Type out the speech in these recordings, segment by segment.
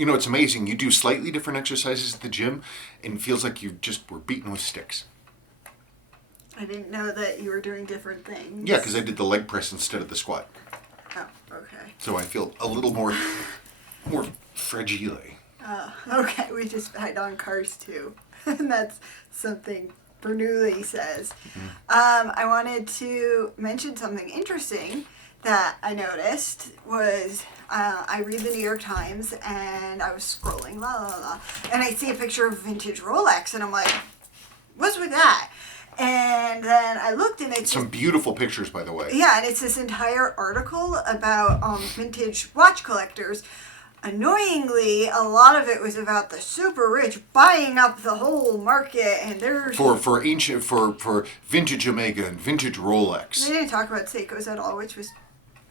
You know, it's amazing. You do slightly different exercises at the gym, and it feels like you just were beaten with sticks. I didn't know that you were doing different things. Yeah, because I did the leg press instead of the squat. Oh, okay. So I feel a little more fragile. Okay, we just fight on cars too. And that's something Bernoulli says. I wanted to mention something interesting that I noticed was I read the New York Times and I was scrolling, and I see a picture of vintage Rolex and I'm like, what's with that? And then I looked and it's some beautiful pictures, by the way. Yeah, and it's this entire article about vintage watch collectors. Annoyingly, a lot of it was about the super rich buying up the whole market, and there's for vintage Omega and vintage Rolex. They didn't talk about Seikos at all, which was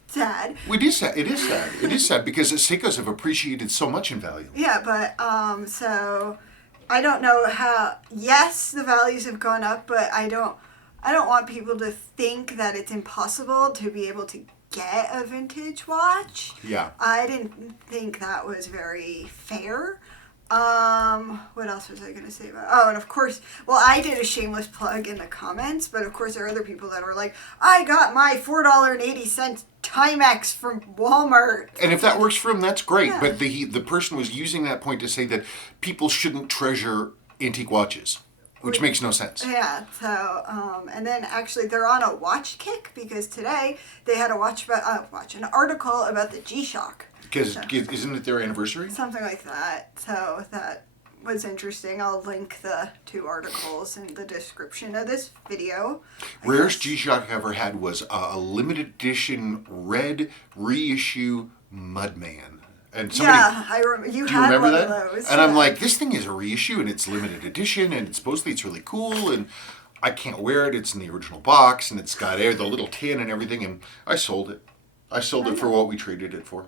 sad. It is sad. It is sad because Seikos have appreciated so much in value. Yeah, but so I don't know how. Yes, the values have gone up, but I don't want people to think that it's impossible to be able to get a vintage watch. Yeah. I didn't think that was very fair. What else was I going to say about? Oh, and of course, well, I did a shameless plug in the comments, but of course there are other people that were like, I got my $4.80 Timex from Walmart. And if that works for him, that's great. Yeah. But the person was using that point to say that people shouldn't treasure antique watches. Which makes no sense. Yeah, so, and then actually they're on a watch kick because today they had an article about the G-Shock. Because isn't it their anniversary? Something like that. So that was interesting. I'll link the 2 articles in the description of this video. Rarest G-Shock I ever had was a limited edition red reissue Mudman. And somebody, yeah, I remember. You do had you remember one that? of those. And I'm like, this thing is a reissue and it's limited edition and supposedly it's really cool and I can't wear it. It's in the original box and it's got the little tin and everything. And I sold it. I sold it for what we traded it for.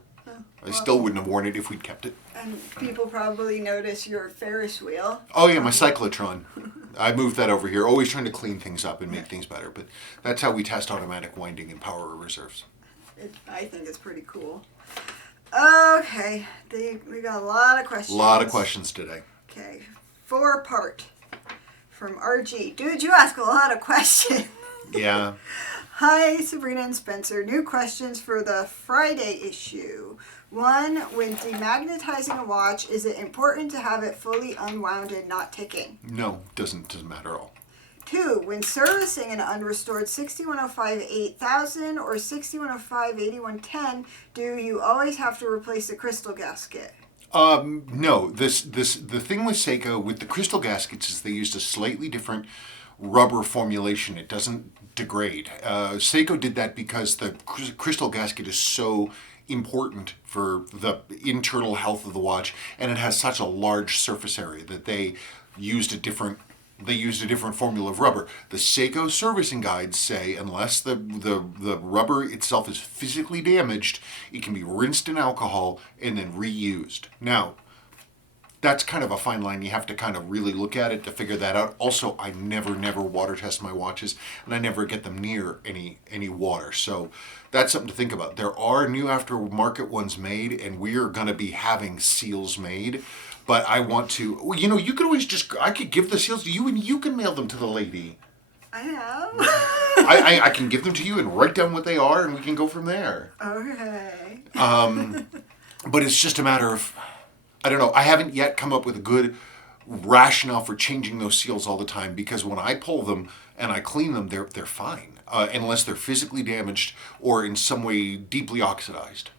I still wouldn't have worn it if we'd kept it. And people probably notice your Ferris wheel. Oh yeah, my cyclotron. I moved that over here. Always trying to clean things up and make things better. But that's how we test automatic winding and power reserves. I think it's pretty cool. Okay, we got a lot of questions. A lot of questions today. Okay, 4-part from RG. Dude, you ask a lot of questions. Yeah. Hi, Sabrina and Spencer. New questions for the Friday issue. 1, when demagnetizing a watch, is it important to have it fully unwound and not ticking? No, doesn't matter at all. 2, when servicing an unrestored 6105-8000 or 6105-8110, do you always have to replace the crystal gasket? No. The thing with Seiko with the crystal gaskets is they used a slightly different rubber formulation. It doesn't degrade. Seiko did that because the crystal gasket is so important for the internal health of the watch, and it has such a large surface area that they used a different formula of rubber. The Seiko servicing guides say unless the rubber itself is physically damaged, it can be rinsed in alcohol and then reused. Now, that's kind of a fine line. You have to kind of really look at it to figure that out. Also, I never water test my watches, and I never get them near any water. So that's something to think about. There are new aftermarket ones made, and we're going to be having seals made. But I want to, you could always I could give the seals to you and you can mail them to the lady. I know. I can give them to you and write down what they are and we can go from there. Okay. But it's just a matter of, I don't know, I haven't yet come up with a good rationale for changing those seals all the time because when I pull them and I clean them, they're fine. Unless they're physically damaged or in some way deeply oxidized.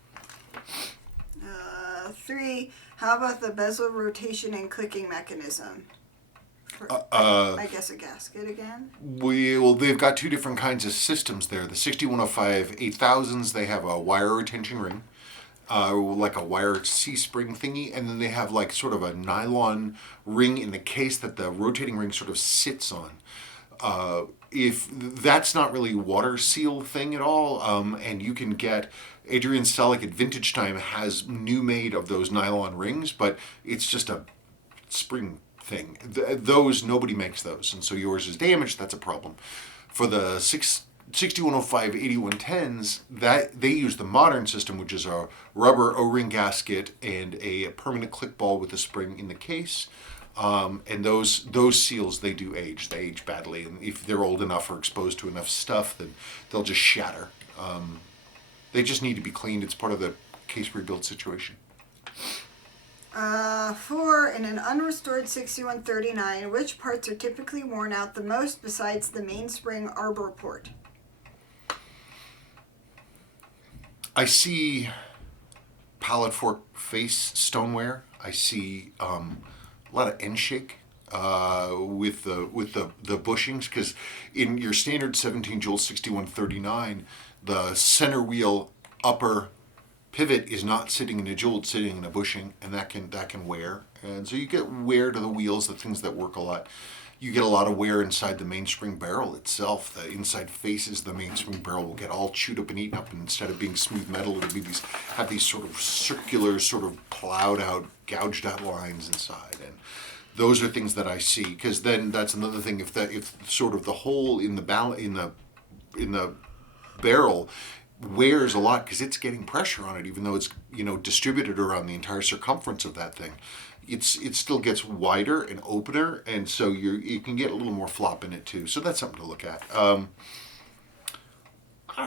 3, how about the bezel rotation and clicking mechanism? I guess a gasket again? Well, they've got 2 different kinds of systems there. The 6105-8000s, they have a wire retention ring, like a wire C-spring thingy, and then they have like sort of a nylon ring in the case that the rotating ring sort of sits on. If that's not really water seal thing at all, and you can get Adrian Selleck at Vintage Time has new made of those nylon rings, but it's just a spring thing. Those, nobody makes those, and so yours is damaged, that's a problem. For the 6105 8110s, that they use the modern system, which is a rubber O-ring gasket and a permanent click ball with a spring in the case. And those seals, they do age. They age badly, and if they're old enough or exposed to enough stuff, then they'll just shatter. They just need to be cleaned. It's part of the case rebuild situation. In an unrestored 6139, which parts are typically worn out the most besides the mainspring arbor port? I see pallet fork face stoneware. I see a lot of end shake with the bushings, because in your standard 17 jewel 6139, the center wheel upper pivot is not sitting in a jewel, it's sitting in a bushing, and that can wear. And so you get wear to the wheels, the things that work a lot. You get a lot of wear inside the mainspring barrel itself. The inside faces of the mainspring barrel will get all chewed up and eaten up, and instead of being smooth metal, it'll be have these sort of circular, sort of plowed out, gouged out lines inside. And those are things that I see, because then that's another thing. If sort of the hole in the barrel wears a lot because it's getting pressure on it, even though it's distributed around the entire circumference of that thing, it still gets wider and opener, and so you can get a little more flop in it too. So that's something to look at.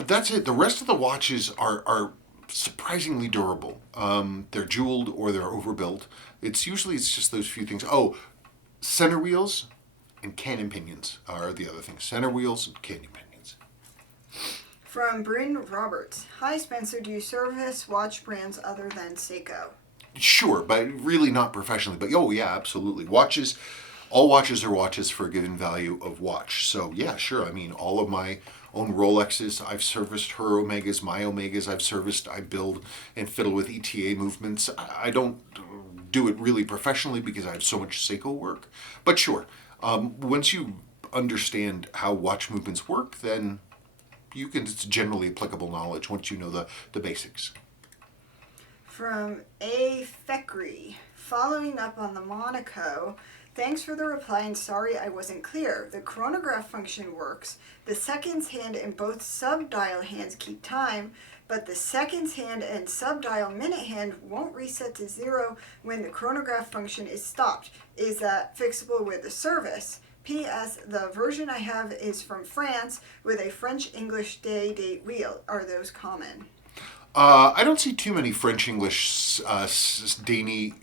That's it. The rest of the watches are surprisingly durable. They're jeweled or they're overbuilt. It's just those few things. Oh, center wheels and cannon pinions are the other things. Center wheels and cannon pinions. From Bryn Roberts. Hi Spencer, do you service watch brands other than Seiko? Sure, but really not professionally. But oh yeah, absolutely. All watches are watches for a given value of watch. So yeah, sure. I mean, all of my own Rolexes, I've serviced her Omegas, my Omegas, I've serviced, I build and fiddle with ETA movements. I don't do it really professionally because I have so much Seiko work. But sure, once you understand how watch movements work, then it's generally applicable knowledge once you know the basics. From A. Fekri. Following up on the Monaco, thanks for the reply and sorry I wasn't clear. The chronograph function works. The seconds hand and both sub-dial hands keep time, but the seconds hand and sub-dial minute hand won't reset to 0 when the chronograph function is stopped. Is that fixable with the service? P.S. The version I have is from France with a French-English day-date wheel. Are those common? I don't see too many French-English Diny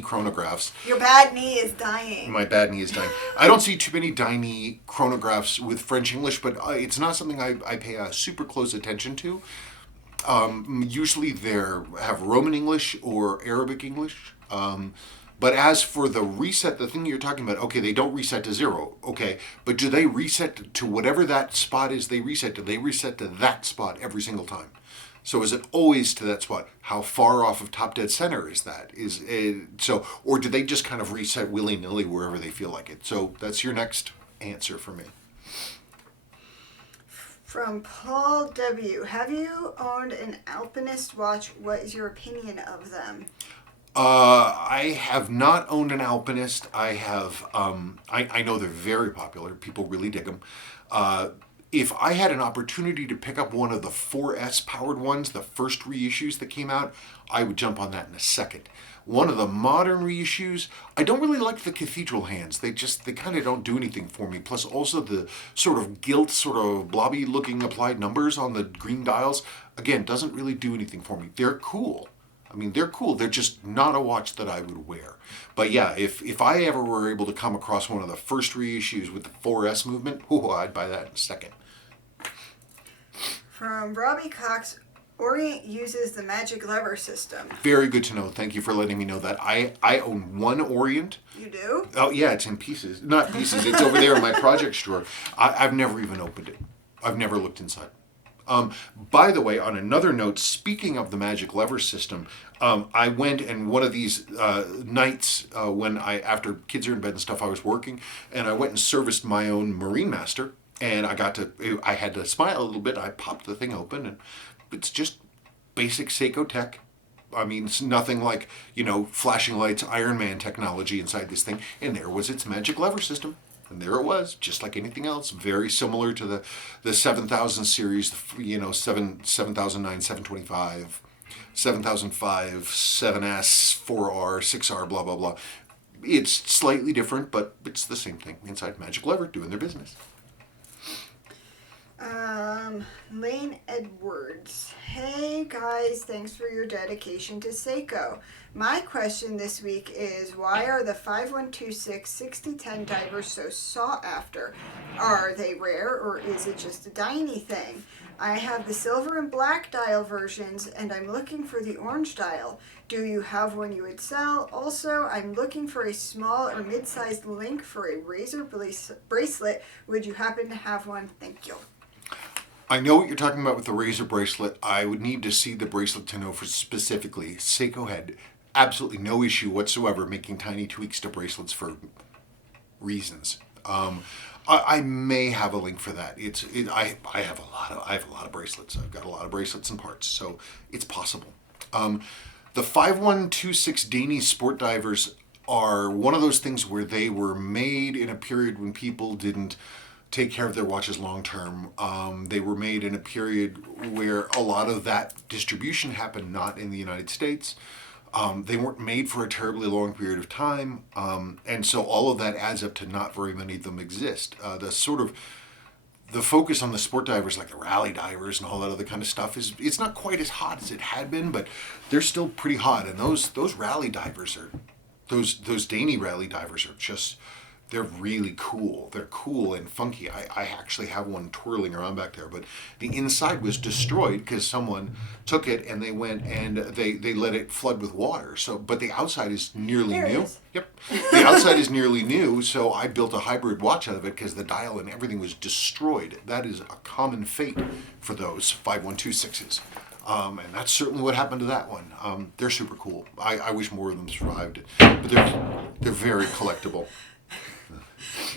chronographs. Your bad knee is dying. My bad knee is dying. I don't see too many Diny chronographs with French-English, but it's not something I pay super close attention to. Usually they have Roman English or Arabic English. But as for the reset, the thing you're talking about, okay, they don't reset to 0, okay, but do they reset to whatever that spot is they reset to? They reset to that spot every single time. So is it always to that spot? How far off of top dead center is that? Or do they just kind of reset willy-nilly wherever they feel like it? So that's your next answer for me. From Paul W. Have you owned an Alpinist watch? What is your opinion of them? I have not owned an Alpinist. I have. I know they're very popular. People really dig them. If I had an opportunity to pick up one of the 4S powered ones, the first reissues that came out, I would jump on that in a second. One of the modern reissues, I don't really like the cathedral hands. They kind of don't do anything for me. Plus also the sort of gilt, sort of blobby looking applied numbers on the green dials, again, doesn't really do anything for me. They're cool. I mean, they're cool. They're just not a watch that I would wear. But yeah, if I ever were able to come across one of the first reissues with the 4S movement, I'd buy that in a second. From Robbie Cox, Orient uses the magic lever system. Very good to know. Thank you for letting me know that. I own one Orient. You do? Oh yeah, it's in pieces. Not pieces. It's over there in my projects drawer. I've never even opened it. I've never looked inside. By the way, on another note, speaking of the magic lever system, I went and one of these nights when after kids are in bed and stuff, I was working, and I went and serviced my own Marine Master, and I had to smile a little bit. I popped the thing open, and it's just basic Seiko tech. I mean, it's nothing like, flashing lights, Iron Man technology inside this thing, and there was its magic lever system. And there it was, just like anything else, very similar to the 7000 series, 7009, 725, 7005, 7S, 4R, 6R, blah, blah, blah. It's slightly different, but it's the same thing inside Magic Lever doing their business. Lane Edwards. Hey guys, thanks for your dedication to Seiko. My question this week is, why are the 5126 6010 divers so sought after? Are they rare, or is it just a tiny thing? I have the silver and black dial versions, and I'm looking for the orange dial. Do you have one you would sell? Also, I'm looking for a small or mid-sized link for a razor bracelet. Would you happen to have one? Thank you. I know what you're talking about with the razor bracelet. I would need to see the bracelet to know for specifically. Seiko had absolutely no issue whatsoever making tiny tweaks to bracelets for reasons. I may have a link for that. I have a lot of bracelets. I've got a lot of bracelets and parts, so it's possible. The 5126 DNA sport divers are one of those things where they were made in a period when people didn't take care of their watches long term. They were made in a period where a lot of that distribution happened not in the United States. They weren't made for a terribly long period of time, and so all of that adds up to not very many of them exist. The focus on the sport divers, like the rally divers and all that other kind of stuff, it's not quite as hot as it had been, but they're still pretty hot. And those rally divers are those Dany rally divers are just, they're really cool. They're cool and funky. I actually have one twirling around back there, but the inside was destroyed because someone took it and they went and they let it flood with water. So, but the outside is nearly There it new. is. Yep. The outside is nearly new, so I built a hybrid watch out of it because the dial and everything was destroyed. That is a common fate for those 5126s. And that's certainly what happened to that one. They're super cool. I wish more of them survived, but they're very collectible.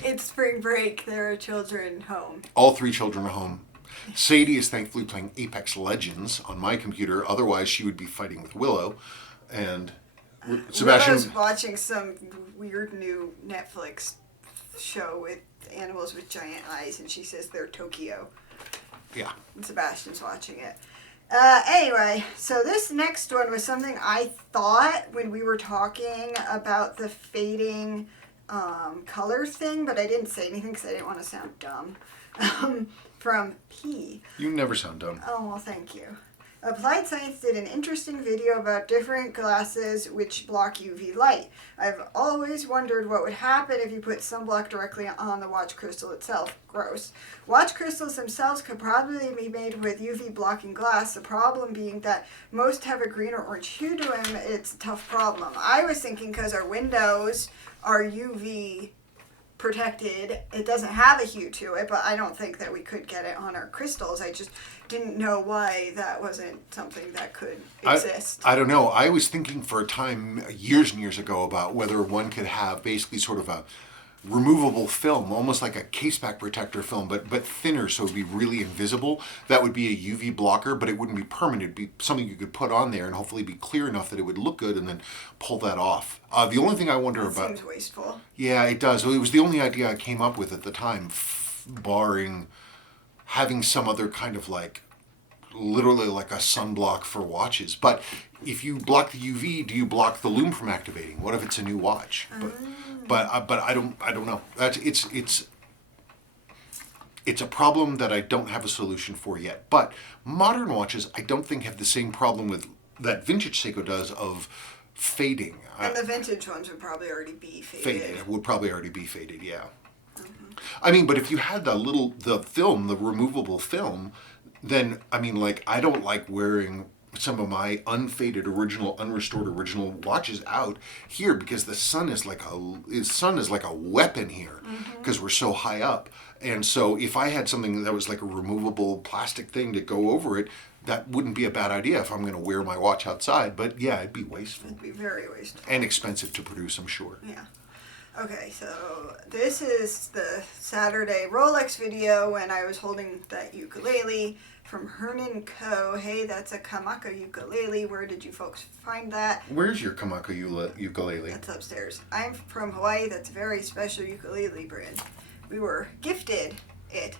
It's spring break. There are children home. All three children are home. Sadie is thankfully playing Apex Legends on my computer. Otherwise, she would be fighting with Willow. And Sebastian... Willow's watching some weird new Netflix show with animals with giant eyes, and she says they're Tokyo. Yeah. And Sebastian's watching it. Anyway, so this next one was something I thought when we were talking about the fading color thing, but I didn't say anything because I didn't want to sound dumb. From P. You never sound dumb. Oh, well, thank you. Applied Science did an interesting video about different glasses which block UV light. I've always wondered what would happen if you put sunblock directly on the watch crystal itself. Gross. Watch crystals themselves could probably be made with UV blocking glass, the problem being that most have a green or orange hue to them. It's a tough problem. I was thinking because our windows are UV protected, it doesn't have a hue to it, but I don't think that we could get it on our crystals. I just didn't know why that wasn't something that could exist. I don't know. I was thinking for a time, years and years ago, about whether one could have basically sort of a removable film, almost like a case back protector film, but thinner, so it would be really invisible. That would be a UV blocker, but it wouldn't be permanent. It'd be something you could put on there and hopefully be clear enough that it would look good and then pull that off. The only thing I wonder about... Seems wasteful. Yeah, it does. It was the only idea I came up with at the time, barring having some other kind of like, literally like a sunblock for watches. But if you block the UV, do you block the lume from activating? What if it's a new watch? But I don't know. It's a problem that I don't have a solution for yet. But modern watches, I don't think have the same problem with that vintage Seiko does of fading. And the vintage ones would probably already be faded. It would probably already be faded, yeah. I mean, but if you had the film, the removable film, then, I mean, like, I don't like wearing some of my unfaded unrestored original watches out here because the sun is like a weapon here because we're so high up. And so if I had something that was like a removable plastic thing to go over it, that wouldn't be a bad idea if I'm going to wear my watch outside. But yeah, it'd be wasteful. It'd be very wasteful. And expensive to produce, I'm sure. Yeah. Okay, so this is the Saturday Rolex video when I was holding that ukulele from Hernan Co. Hey, that's a Kamaka ukulele. Where did you folks find that? Where's your Kamaka ukulele? That's upstairs. I'm from Hawaii. That's a very special ukulele brand. We were gifted it,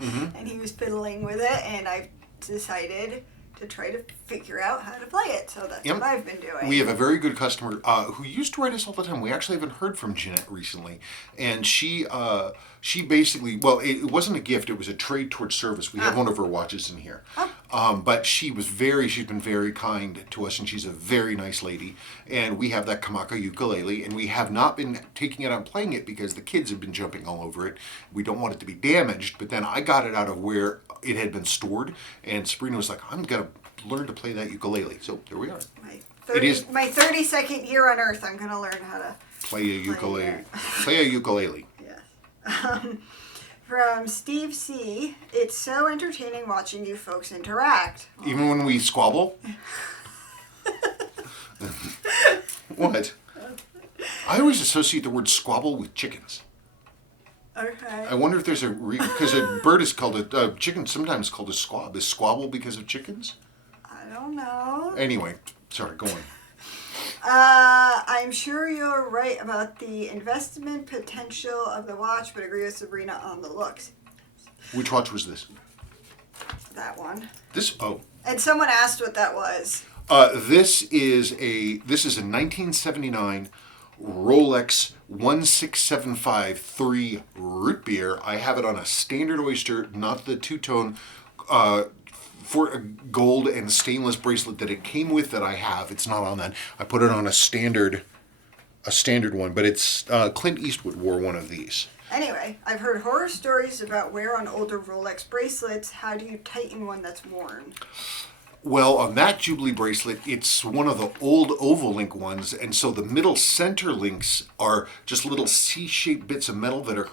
and he was fiddling with it, and I decided to try to figure out how to play it. So that's what I've been doing. We have a very good customer who used to write us all the time. We actually haven't heard from Jeanette recently. And she basically, well, it wasn't a gift. It was a trade towards service. We have one of her watches in here. But she's been very kind to us, and she's a very nice lady. And we have that Kamaka ukulele, and we have not been taking it out and playing it because the kids have been jumping all over it. We don't want it to be damaged, but then I got it out of where it had been stored, and Sabrina was like, I'm going to learn to play that ukulele. So there we are. My 32nd year on Earth, I'm going to learn how to play a ukulele. Play a ukulele. Yes. From Steve C. It's so entertaining watching you folks interact. Even when we squabble? What? I always associate the word squabble with chickens. Okay. I wonder if there's because a bird is called a chicken sometimes called a squab. Is squabble because of chickens? I don't know. Anyway, sorry, go on. I'm sure you're right about the investment potential of the watch, but agree with Sabrina on the looks. Which watch was this? That one. And someone asked what that was. This is a 1979 Rolex 16753 root beer. I have it on a standard oyster, not the two-tone for a gold and stainless bracelet that it came with that I have. It's not on that. I put it on a standard one, but it's Clint Eastwood wore one of these. Anyway, I've heard horror stories about wear on older Rolex bracelets. How do you tighten one that's worn? Well, on that Jubilee bracelet, it's one of the old oval link ones, and so the middle center links are just little C-shaped bits of metal that are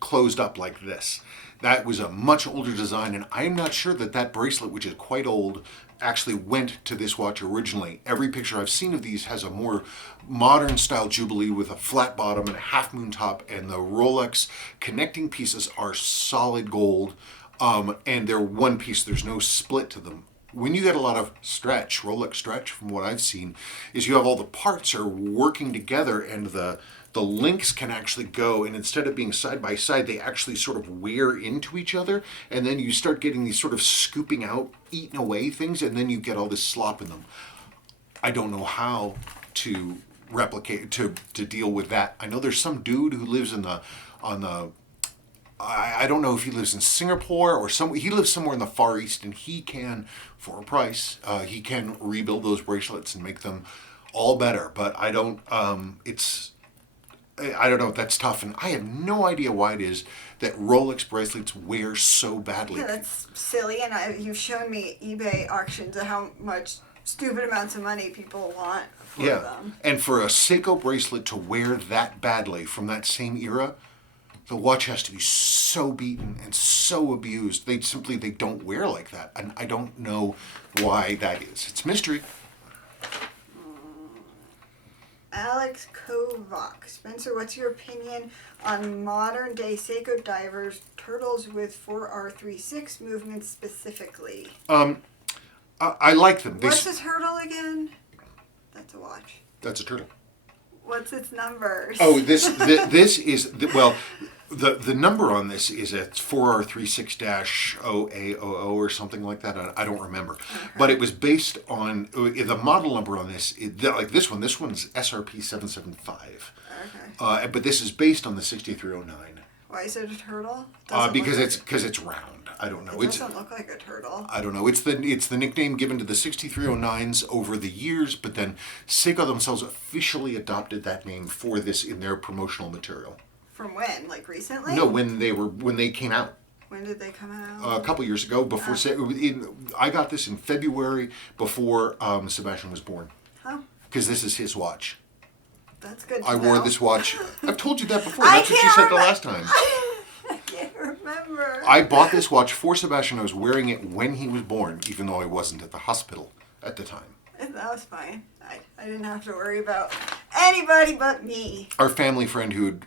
closed up like this. That was a much older design, and I'm not sure that bracelet, which is quite old, actually went to this watch originally. Every picture I've seen of these has a more modern style Jubilee with a flat bottom and a half moon top, and the Rolex connecting pieces are solid gold, and they're one piece. There's no split to them. When you get a lot of stretch, Rolex stretch, from what I've seen, is you have all the parts are working together, and the links can actually go, and instead of being side by side, they actually sort of wear into each other, and then you start getting these sort of scooping out, eating away things, and then you get all this slop in them. I don't know how to replicate, to deal with that. I know there's some dude who lives I don't know if he lives in Singapore or he lives somewhere in the Far East, and he can, for a price, he can rebuild those bracelets and make them all better. But I don't know. That's tough, and I have no idea why it is that Rolex bracelets wear so badly. Yeah, that's silly, and you've shown me eBay auctions of how much stupid amounts of money people want for them. And for a Seiko bracelet to wear that badly from that same era, the watch has to be so beaten and so abused. They don't wear like that. And I don't know why that is. It's a mystery. Alex Kovac. Spencer, what's your opinion on modern day Seiko divers, turtles with 4R36 movements specifically? I like them. What's a turtle again? That's a watch. That's a turtle. What's its numbers? Oh, this is, well, the number on this is at 4R36-0A00 or something like that. I don't remember. Okay. But it was based on, the model number on this, like this one's SRP 775. Okay. But this is based on the 6309. Why is it a turtle? Because it's round. I don't know. It doesn't look like a turtle. I don't know. It's the nickname given to the 6309s over the years, but then Seiko themselves officially adopted that name for this in their promotional material. From when? Like recently? No, when they came out. When did they come out? A couple years ago. Before I got this in February before Sebastian was born. Huh? Because this is his watch. That's good to I know. wore this watch. I've told you that before. That's what you said the last time. I can't remember. I bought this watch for Sebastian. I was wearing it when he was born, even though I wasn't at the hospital at the time. Isn't That was fine. I didn't have to worry about anybody but me. Our family friend who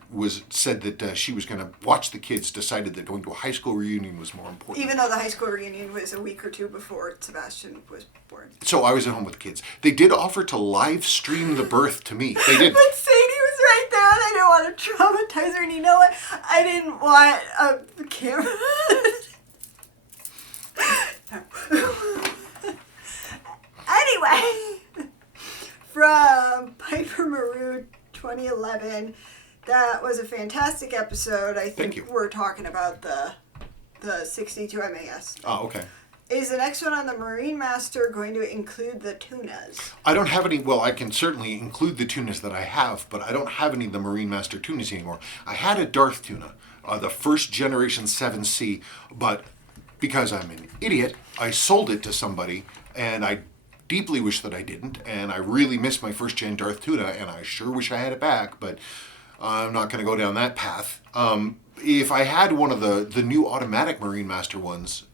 said that she was going to watch the kids decided that going to a high school reunion was more important. Even though the high school reunion was a week or two before Sebastian was born. So I was at home with the kids. They did offer to live stream the birth to me. They did. But Sadie was right there and I didn't want to traumatize her. And you know what? I didn't want a camera. Anyway, from Piper Maru 2011, that was a fantastic episode. I think we're talking about the 62 MAS. Oh, okay. Is the next one on the Marine Master going to include the tunas? I don't have any. Well, I can certainly include the tunas that I have, but I don't have any of the Marine Master tunas anymore. I had a Darth tuna, the first generation 7C, but because I'm an idiot, I sold it to somebody, and I deeply wish that I didn't, and I really miss my first gen Darth tuna, and I sure wish I had it back, but I'm not going to go down that path. If I had one of the new automatic Marine Master ones,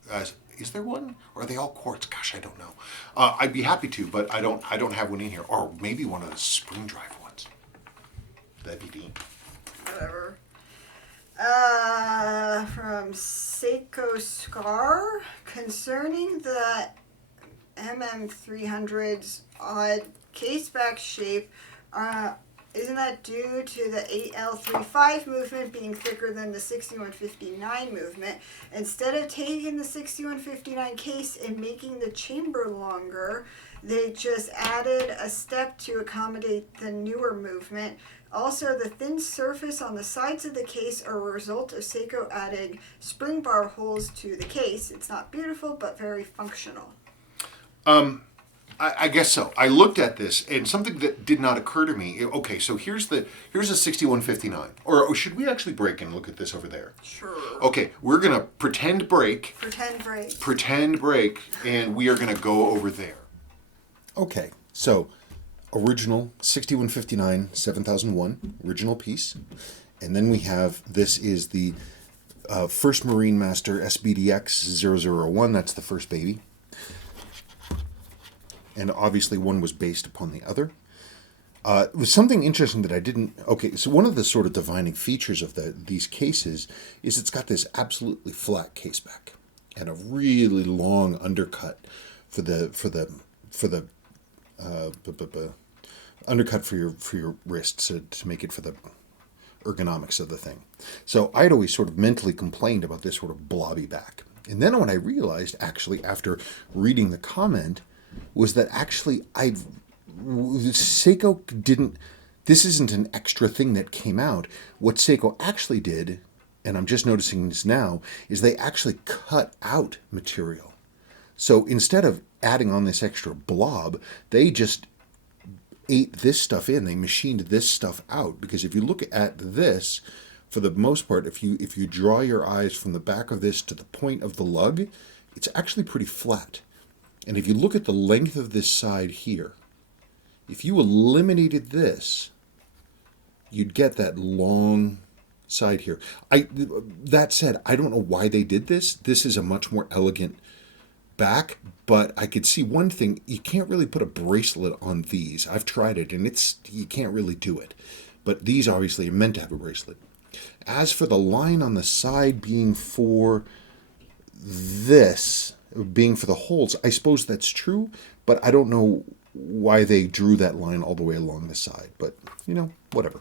is there one, or are they all quartz? Gosh, I don't know. I'd be happy to, but I don't have one in here, or maybe one of the spring drive ones. That'd be neat. Whatever. From Seiko Scar, concerning the MM300's odd caseback shape, isn't that due to the AL35 movement being thicker than the 6159 movement? Instead of taking the 6159 case and making the chamber longer, they just added a step to accommodate the newer movement. Also, the thin surface on the sides of the case are a result of Seiko adding spring bar holes to the case. It's not beautiful, but very functional. I guess so. I looked at this, and something that did not occur to me. Okay, so here's a 6159. Or should we actually break and look at this over there? Sure. Okay, we're gonna pretend break. Pretend break, and we are gonna go over there. Okay, so original 6159 7001 original piece, and then we have this is the first Marine Master SBDX 001. That's the first baby. And obviously one was based upon the other. It was something interesting that I didn't... Okay, so one of the sort of defining features of these cases is it's got this absolutely flat caseback and a really long undercut for the undercut for your wrists to make it for the ergonomics of the thing. So I'd always sort of mentally complained about this sort of blobby back. And then when I realized, actually, after reading the comment, was that actually Seiko didn't, this isn't an extra thing that came out. What Seiko actually did, and I'm just noticing this now, is they actually cut out material. So instead of adding on this extra blob, they just ate this stuff in. They machined this stuff out. Because if you look at this, for the most part, if you draw your eyes from the back of this to the point of the lug, it's actually pretty flat. And if you look at the length of this side here, if you eliminated this, you'd get that long side here. That said, I don't know why they did this. This is a much more elegant back, but I could see one thing. You can't really put a bracelet on these. I've tried it, and you can't really do it. But these obviously are meant to have a bracelet. As for the line on the side being for this, being for the holes, I suppose that's true, but I don't know why they drew that line all the way along the side. But, whatever.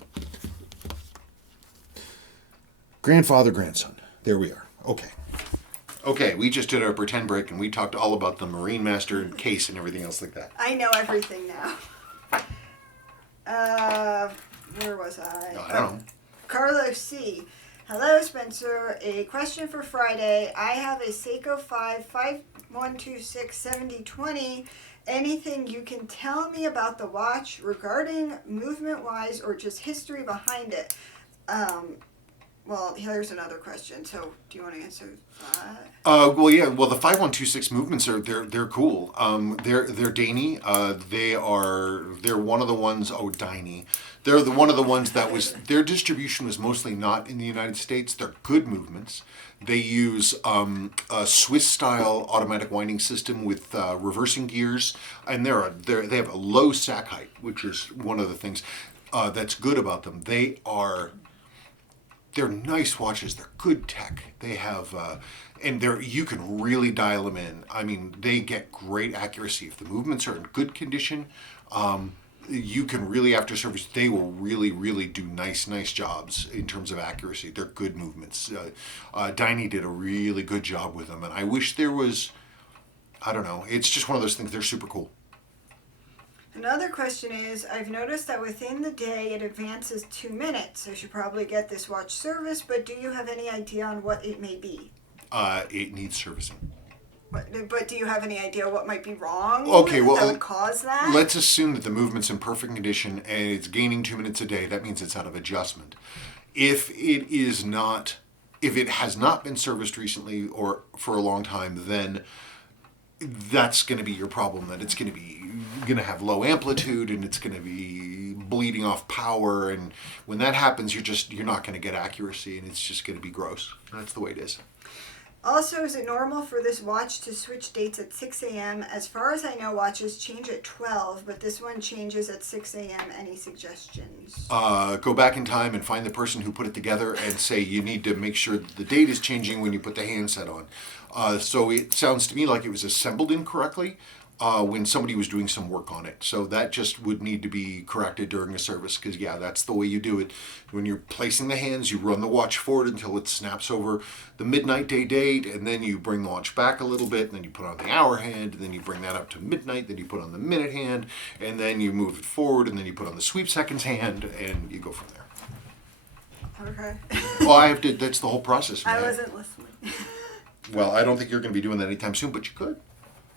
Grandfather, grandson. There we are. Okay, we just did our pretend break, and we talked all about the Marine Master case and everything else like that. I know everything now. Where was I? I don't know. Carlos C. Hello, Spencer. A question for Friday. I have a Seiko 5126 7020. Anything you can tell me about the watch regarding movement-wise or just history behind it? Well, here's another question. So, do you want to answer that? Well, yeah. Well, the 5126 movements are they're cool. They're Dainey. They're one of the ones. Oh, Dainey. They're one of the ones that was their distribution was mostly not in the United States. They're good movements. They use a Swiss style automatic winding system with reversing gears, and they have a low sack height, which is one of the things that's good about them. They're nice watches. They're good tech. They have, and you can really dial them in. I mean, they get great accuracy. If the movements are in good condition, you can really, after service, they will really, really do nice jobs in terms of accuracy. They're good movements. Dainey did a really good job with them, and I wish there was, I don't know, it's just one of those things. They're super cool. Another question is, I've noticed that within the day it advances 2 minutes. I should probably get this watch serviced, but do you have any idea on what it may be? It needs servicing. But do you have any idea what might be wrong that would cause that? Let's assume that the movement's in perfect condition and it's gaining 2 minutes a day. That means it's out of adjustment. If it has not been serviced recently or for a long time, then that's going to be your problem. That it's going to have low amplitude and it's going to be bleeding off power. And when that happens, you're not going to get accuracy and it's just going to be gross. That's the way it is. Also, is it normal for this watch to switch dates at 6 a.m.? As far as I know, watches change at 12, but this one changes at 6 a.m. Any suggestions? Go back in time and find the person who put it together and say you need to make sure that the date is changing when you put the handset on. So it sounds to me like it was assembled incorrectly when somebody was doing some work on it. So that just would need to be corrected during a service because, yeah, that's the way you do it. When you're placing the hands, you run the watch forward until it snaps over the midnight day date, and then you bring the watch back a little bit, and then you put on the hour hand, and then you bring that up to midnight, then you put on the minute hand, and then you move it forward, and then you put on the sweep seconds hand, and you go from there. Okay. Well, that's the whole process. I wasn't listening. Well, I don't think you're going to be doing that anytime soon, but you could.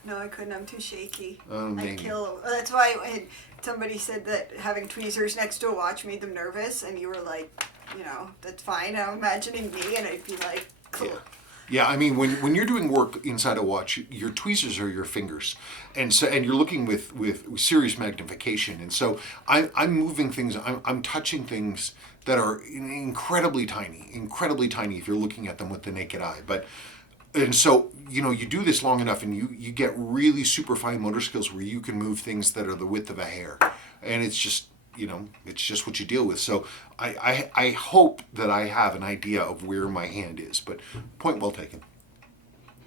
No, I couldn't. I'm too shaky. Maybe. I'd kill. That's why when somebody said that having tweezers next to a watch made them nervous, and you were like, that's fine. I'm imagining me, and I'd be like, cool. Yeah, I mean, when you're doing work inside a watch, your tweezers are your fingers, and you're looking with serious magnification, and so I'm moving things. I'm touching things that are incredibly tiny if you're looking at them with the naked eye, And so, you do this long enough and you get really super fine motor skills where you can move things that are the width of a hair. And it's just, it's just what you deal with. So I hope that I have an idea of where my hand is, but point well taken.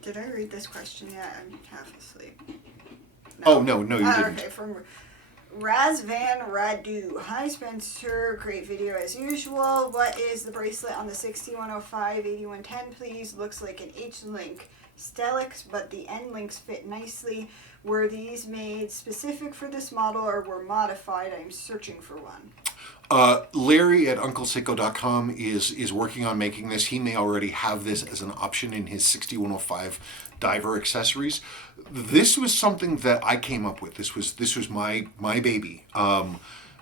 Did I read this question yet? I'm half asleep. No. Oh, no, you didn't. Okay, from Razvan Radu. Hi Spencer, great video as usual. What is the bracelet on the 6105 8110 please? Looks like an H-link Stelix, but the end links fit nicely. Were these made specific for this model or were modified? I'm searching for one. Larry at UncleSeiko.com is working on making this. He may already have this as an option in his 6105 diver accessories. This was something that I came up with. This was my baby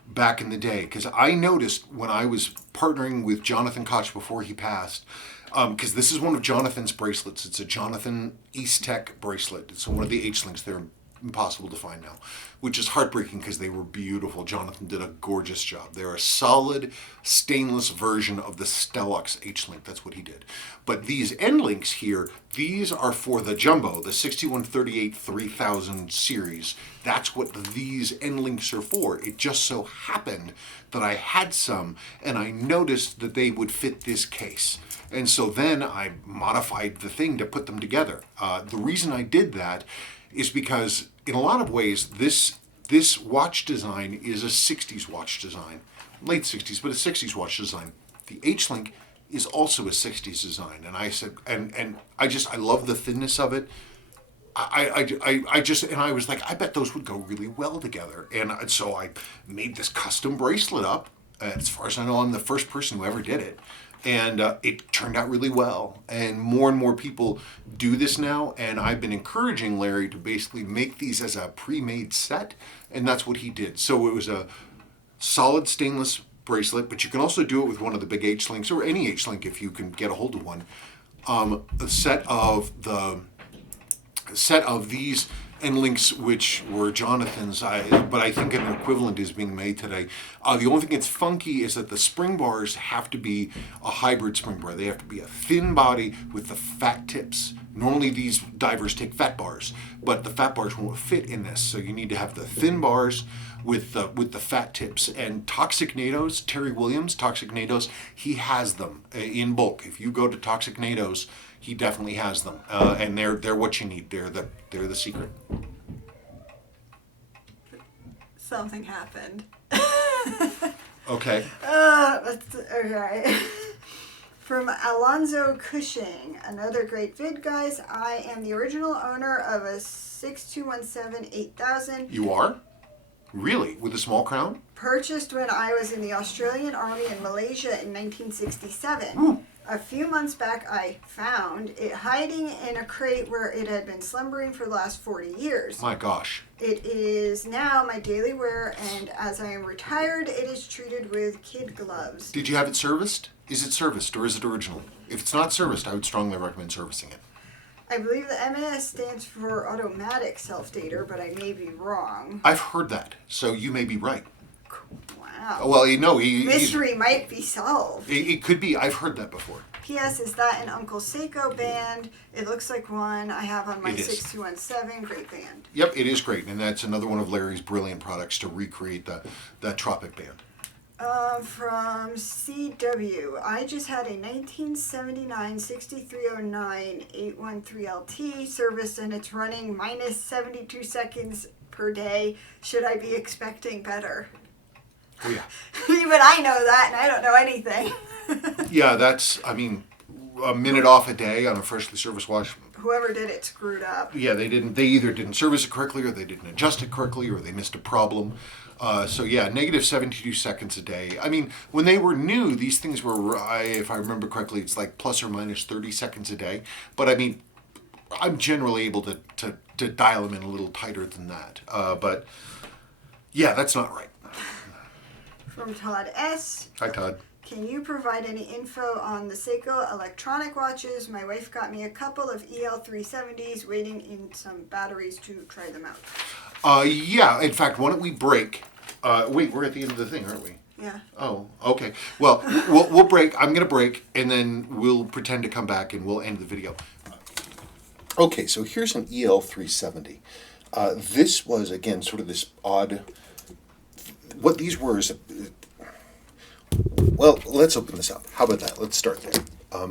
back in the day because I noticed when I was partnering with Jonathan Koch before he passed, because this is one of Jonathan's bracelets. It's a Jonathan East Tech bracelet. It's one of the H-links. They're impossible to find now, which is heartbreaking because they were beautiful. Jonathan did a gorgeous job. They're a solid stainless version of the Stelux H-link. That's what he did. But these end links here, these are for the jumbo, the 6138 3000 series. That's what these end links are for. It just so happened that I had some and I noticed that they would fit this case. And so then I modified the thing to put them together. The reason I did that is because in a lot of ways this watch design is a 60s watch design. Late 60s, but a 60s watch design. The H-link is also a 60s design. And I said, and I love the thinness of it. I was like, I bet those would go really well together. And so I made this custom bracelet up. As far as I know, I'm the first person who ever did it. And it turned out really well. And more people do this now. And I've been encouraging Larry to basically make these as a pre-made set. And that's what he did. So it was a solid stainless bracelet, but you can also do it with one of the big H-links, or any H-link if you can get a hold of one. A set of these end links, which were Jonathan's, but I think an equivalent is being made today. The only thing that's funky is that the spring bars have to be a hybrid spring bar. They have to be a thin body with the fat tips. Normally these divers take fat bars, but the fat bars won't fit in this, so you need to have the thin bars with the fat tips. And Toxic NATO's, Terry Williams, Toxic NATO's, he has them in bulk. If you go to Toxic NATO's, he definitely has them, and they're what you need. They're the secret. Something happened. Okay. Okay. From Alonzo Cushing, another great vid, guys. I am the original owner of a 6217-8000. You are? Really? With a small crown? Purchased when I was in the Australian Army in Malaysia in 1967. Ooh. A few months back, I found it hiding in a crate where it had been slumbering for the last 40 years. My gosh. It is now my daily wear, and as I am retired, it is treated with kid gloves. Did you have it serviced? Is it serviced or is it original? If it's not serviced, I would strongly recommend servicing it. I believe the MS stands for automatic self-dater, but I may be wrong. I've heard that, so you may be right. Wow. Well, Mystery might be solved. It could be. I've heard that before. P.S. Is that an Uncle Seiko band? It looks like one I have on my It is. 6217. Great band. Yep, it is great, and that's another one of Larry's brilliant products to recreate that Tropic band. From CW, I just had a 1979 6309 813LT service, and it's running minus 72 seconds per day. Should I be expecting better? Oh, yeah. Even I know that, and I don't know anything. Yeah, that's, a minute off a day on a freshly serviced watch. Whoever did it screwed up. Yeah, they either didn't service it correctly, or they didn't adjust it correctly, or they missed a problem. So yeah, negative 72 seconds a day. When they were new, these things were, if I remember correctly, it's like plus or minus 30 seconds a day. But I'm generally able to dial them in a little tighter than that. But yeah, that's not right. From Todd S. Hi, Todd. Can you provide any info on the Seiko electronic watches? My wife got me a couple of EL370s, waiting in some batteries to try them out. Yeah, in fact, why don't we break? Wait, we're at the end of the thing, aren't we? Yeah. Oh, okay. Well, we'll break. I'm going to break, and then we'll pretend to come back, and we'll end the video. Okay, so here's an EL370. This was, again, sort of this odd... What these were is... Well, let's open this up. How about that? Let's start there.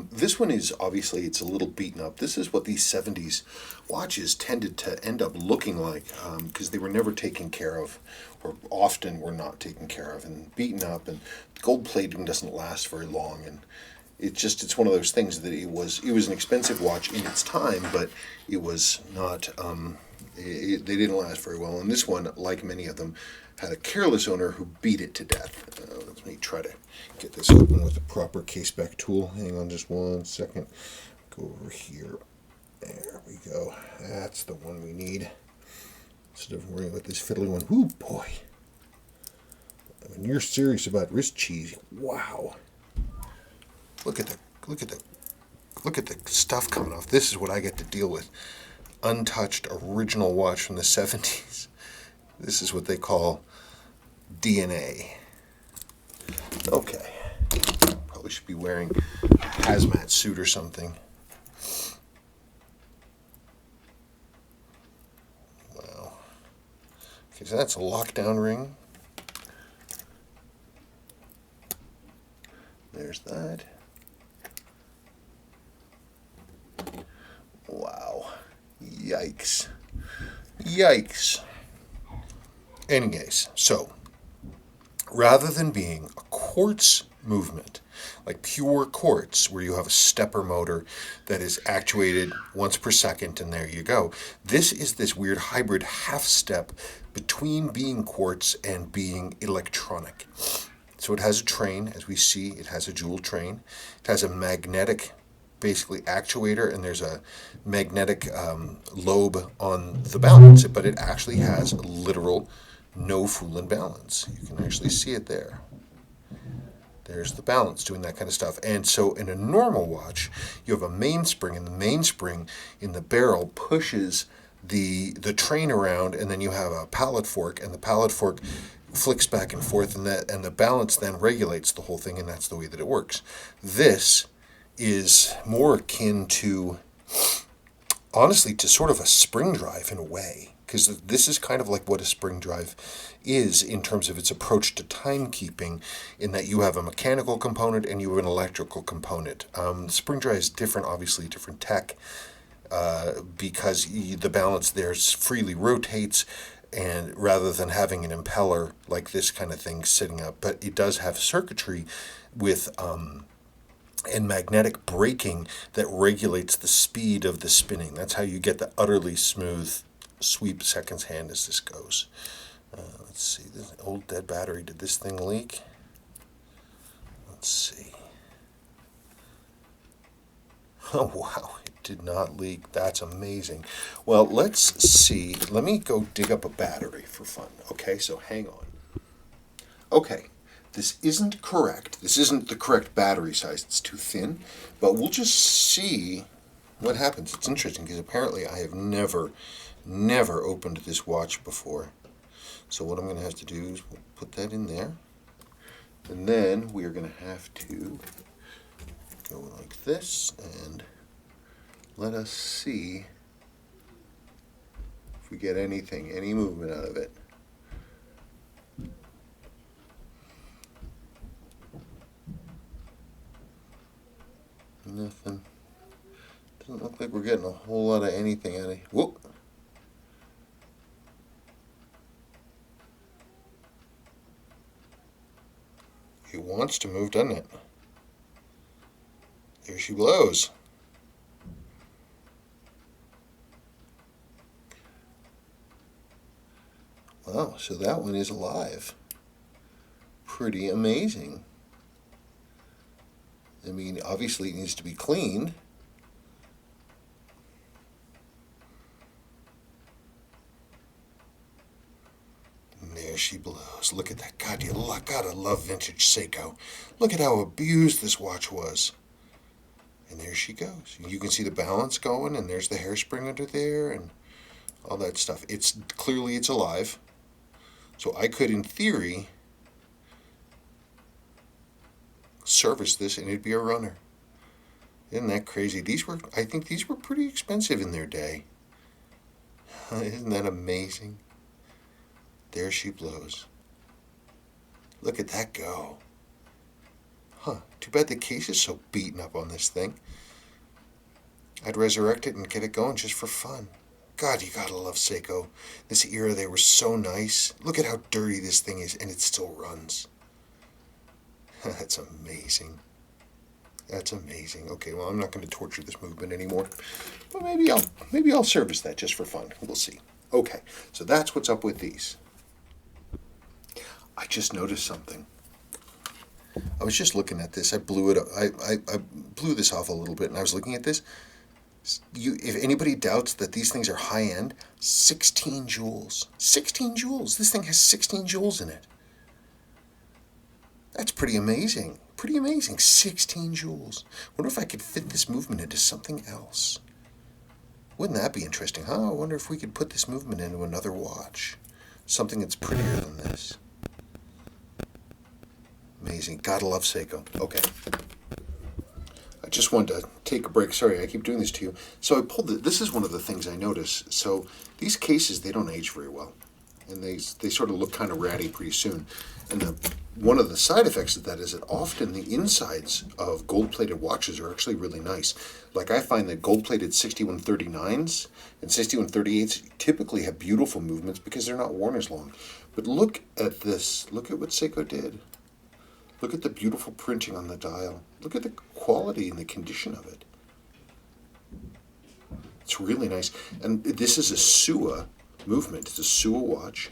This one is, obviously, it's a little beaten up. This is what these 70s watches tended to end up looking like, because they were never taken care of, or often were not taken care of, and beaten up, and gold plating doesn't last very long, and it's one of those things that it was an expensive watch in its time, but it was not, they didn't last very well. And this one, like many of them, had a careless owner who beat it to death. Let me try to get this open with the proper case back tool. Hang on just one second. Go over here. There we go. That's the one we need. Instead of worrying about this fiddly one. Ooh, boy. When you're serious about wrist cheese, wow. Look at the stuff coming off. This is what I get to deal with. Untouched original watch from the 70s. This is what they call DNA. Okay. Probably should be wearing a hazmat suit or something. Wow. Okay, so that's a lockdown ring. There's that. Wow. Yikes. Yikes. Anyways, so rather than being a quartz movement, like pure quartz, where you have a stepper motor that is actuated once per second, and there you go, this is this weird hybrid half step between being quartz and being electronic. So it has a train, as we see, it has a jewel train. It has a magnetic, basically, actuator, and there's a magnetic lobe on the balance, but it actually has a literal no foolin' balance. You can actually see it there. There's the balance doing that kind of stuff. And so in a normal watch, you have a mainspring, and the mainspring in the barrel pushes the train around, and then you have a pallet fork, and the pallet fork flicks back and forth, and the balance then regulates the whole thing, and that's the way that it works. This is more akin to, honestly, to sort of a spring drive in a way, because this is kind of like what a spring drive is in terms of its approach to timekeeping, in that you have a mechanical component and you have an electrical component. The spring drive is different, obviously, different tech, because the balance there freely rotates, and rather than having an impeller like this kind of thing sitting up. But it does have circuitry with and magnetic braking that regulates the speed of the spinning. That's how you get the utterly smooth sweep seconds hand as this goes. Let's see, this old dead battery. Did this thing leak? Let's see. Oh, wow. Did not leak. That's amazing. Well, let's see. Let me go dig up a battery for fun. Okay, so hang on. Okay, this isn't correct. This isn't the correct battery size. It's too thin. But we'll just see what happens. It's interesting because apparently I have never opened this watch before. So what I'm going to have to do is put that in there. And then we are going to have to go like this and let us see if we get anything, any movement out of it. Nothing. Doesn't look like we're getting a whole lot of anything out of it. Whoop! It wants to move, doesn't it? There she blows. Wow, so that one is alive. Pretty amazing. I mean, obviously it needs to be cleaned. And there she blows. Look at that. God, you gotta love vintage Seiko. Look at how abused this watch was. And there she goes. You can see the balance going, and there's the hairspring under there, and all that stuff. It's clearly it's alive. So I could, in theory, service this and it'd be a runner. Isn't that crazy? I think these were pretty expensive in their day. Isn't that amazing? There she blows. Look at that go. Huh, too bad the case is so beaten up on this thing. I'd resurrect it and get it going just for fun. God, you gotta love Seiko. This era, they were so nice. Look at how dirty this thing is, and it still runs. That's amazing. That's amazing. Okay, well, I'm not going to torture this movement anymore. But maybe I'll service that just for fun. We'll see. Okay, so that's what's up with these. I just noticed something. I was just looking at this. I blew it up. I blew this off a little bit, and I was looking at this. If anybody doubts that these things are high-end, 16 joules. 16 joules. This thing has 16 joules in it. That's pretty amazing. Pretty amazing. 16 joules. Wonder if I could fit this movement into something else. Wouldn't that be interesting, huh? I wonder if we could put this movement into another watch. Something that's prettier than this. Amazing. Gotta love Seiko. Okay. I just wanted to take a break. Sorry, I keep doing this to you. So I pulled this is one of the things I noticed. So these cases, they don't age very well. And they sort of look kind of ratty pretty soon. And one of the side effects of that is that often the insides of gold-plated watches are actually really nice. Like I find that gold-plated 6139s and 6138s typically have beautiful movements because they're not worn as long. But look at this. Look at what Seiko did. Look at the beautiful printing on the dial. Look at the quality and the condition of it. It's really nice. And this is a Sua movement. It's a Sua watch.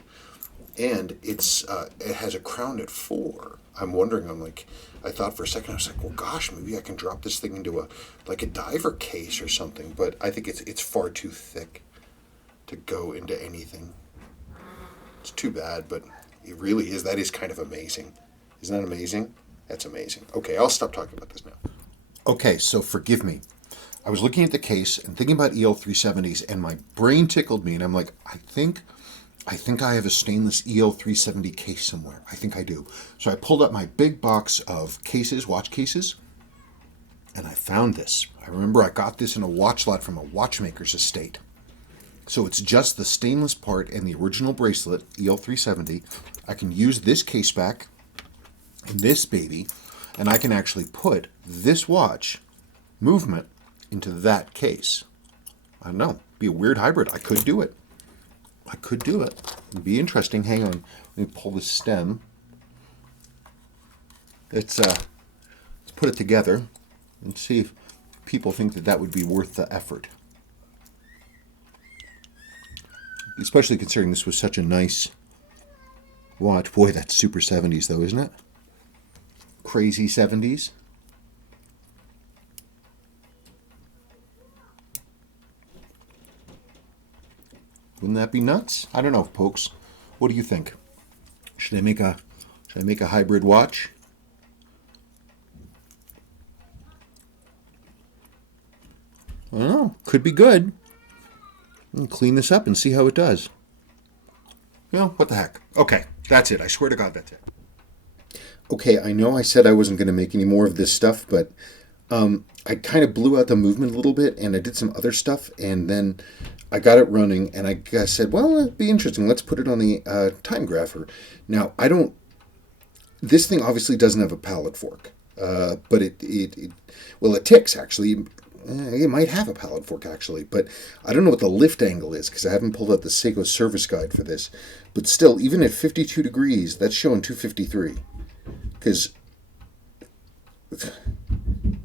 And it has a crown at 4. I'm wondering, I thought for a second, I was like, well, gosh, maybe I can drop this thing into a diver case or something. But I think it's far too thick to go into anything. It's too bad, but it really is. That is kind of amazing. Isn't that amazing? That's amazing. Okay, I'll stop talking about this now. Okay, so forgive me. I was looking at the case and thinking about EL370s, and my brain tickled me, and I'm like, I think I have a stainless EL370 case somewhere. I think I do. So I pulled up my big box of cases, watch cases, and I found this. I remember I got this in a watch lot from a watchmaker's estate. So it's just the stainless part and the original bracelet, EL370. I can use this case back and this baby, and I can actually put this watch movement into that case. I don't know. Be a weird hybrid. I could do it. It'd be interesting. Hang on. Let me pull the stem. Let's put it together and see if people think that would be worth the effort. Especially considering this was such a nice watch. Boy, that's super 70s though, isn't it? Crazy 70s. Wouldn't that be nuts? I don't know, folks. What do you think? Should I make a hybrid watch? I don't know. Could be good. I'll clean this up and see how it does. You know, what the heck. Okay, that's it. I swear to God, that's it. Okay, I know I said I wasn't going to make any more of this stuff, but I kind of blew out the movement a little bit, and I did some other stuff, and then I got it running, and I said, well, it'd be interesting. Let's put it on the time grapher. Now, this thing obviously doesn't have a pallet fork, but it ticks, actually. It might have a pallet fork, actually, but I don't know what the lift angle is because I haven't pulled out the Seiko service guide for this. But still, even at 52 degrees, that's showing 253 because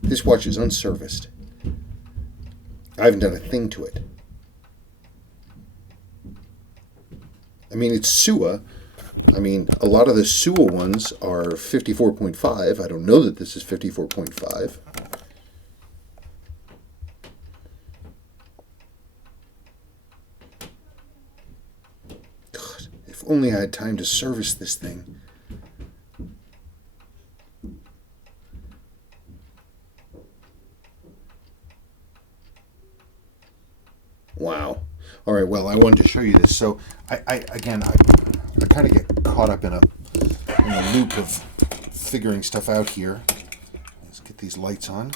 this watch is unserviced. I haven't done a thing to it. I mean, it's Sua. I mean, a lot of the Sua ones are 54.5. I don't know that this is 54.5. God, if only I had time to service this thing. Wow. All right, well, I wanted to show you this. So, I kind of get caught up in a loop of figuring stuff out here. Let's get these lights on.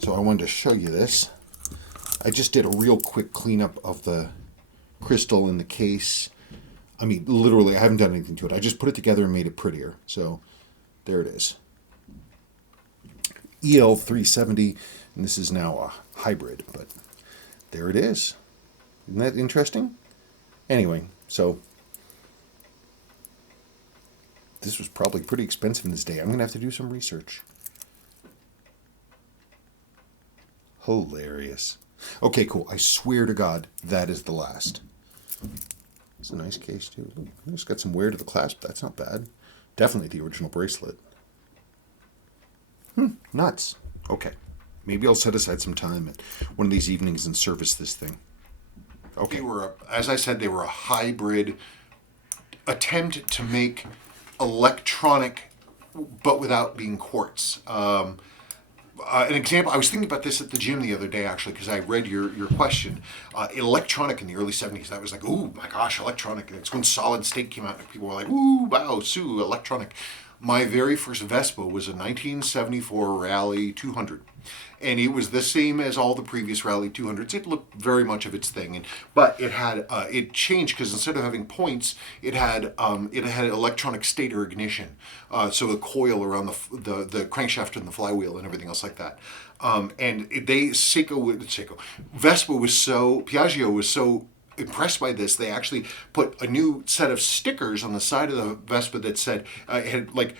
So I wanted to show you this. I just did a real quick cleanup of the crystal in the case. I mean, literally, I haven't done anything to it. I just put it together and made it prettier. So, there it is. EL370, and this is now a hybrid, but there it is. Isn't that interesting? Anyway, so this was probably pretty expensive in this day. I'm going to have to do some research. Hilarious. Okay, cool. I swear to God, that is the last. It's a nice case, too. It's got some wear to the clasp. That's not bad. Definitely the original bracelet. Nuts. Okay. Maybe I'll set aside some time at one of these evenings and service this thing. Okay. As I said, they were a hybrid attempt to make electronic, but without being quartz. An example, I was thinking about this at the gym the other day, actually, because I read your question. Electronic in the early 70s, that was like, ooh, my gosh, electronic. It's when solid state came out, and people were like, ooh, wow, Sue, electronic. My very first Vespa was a 1974 Rally 200. And it was the same as all the previous Rally 200s. It looked very much of its thing, but it had it changed because instead of having points, it had electronic stator ignition, so a coil around the crankshaft and the flywheel and everything else like that. And Piaggio was so impressed by this, they actually put a new set of stickers on the side of the Vespa that said it had like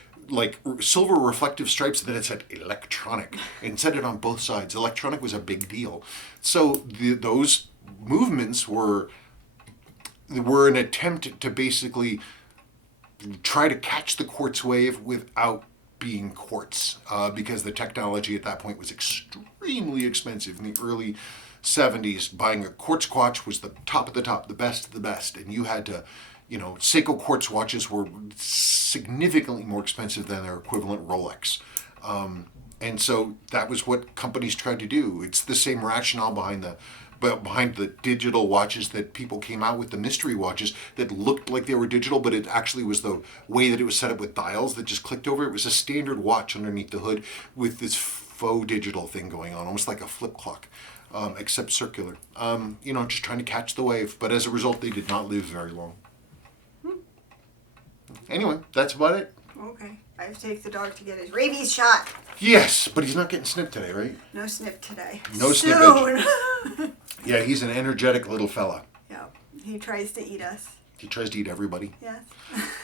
silver reflective stripes, and then it said electronic, and said it on both sides. Electronic was a big deal. So those movements were an attempt to basically try to catch the quartz wave without being quartz, because the technology at that point was extremely expensive. In the early 70s, buying a quartz watch was the top of the top, the best of the best, and you had to Seiko quartz watches were significantly more expensive than their equivalent Rolex. And so that was what companies tried to do. It's the same rationale behind the digital watches that people came out with, the mystery watches that looked like they were digital, but it actually was the way that it was set up with dials that just clicked over. It was a standard watch underneath the hood with this faux digital thing going on, almost like a flip clock, except circular. Just trying to catch the wave. But as a result, they did not live very long. Anyway, that's about it. Okay. I have to take the dog to get his rabies shot. Yes, but he's not getting snipped today, right? No snip today. No snippage. Yeah, he's an energetic little fella. Yeah. He tries to eat us. He tries to eat everybody. Yes.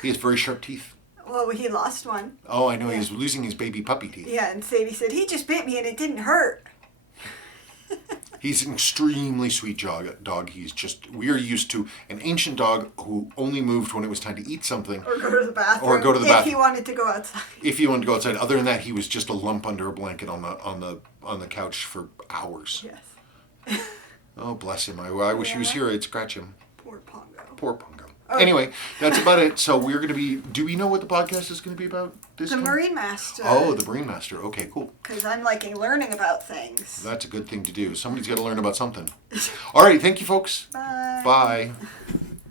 He has very sharp teeth. Well, he lost one. Oh, I know. Yeah. He's losing his baby puppy teeth. Yeah, and Sadie said, he just bit me and it didn't hurt. He's an extremely sweet dog. We are used to an ancient dog who only moved when it was time to eat something. Or go to the bathroom. Or go to the bathroom. If he wanted to go outside. If he wanted to go outside. Other than that, he was just a lump under a blanket on the couch for hours. Yes. Oh, bless him. I wish he was here. I'd scratch him. Poor Pongo. Poor Pongo. Okay. Anyway, that's about it. So we're going to be... Do we know what the podcast is going to be about this The time? Marine Master. Oh, the Marine Master. Okay, cool. Because I'm liking learning about things. That's a good thing to do. Somebody's got to learn about something. All right. Thank you, folks. Bye. Bye.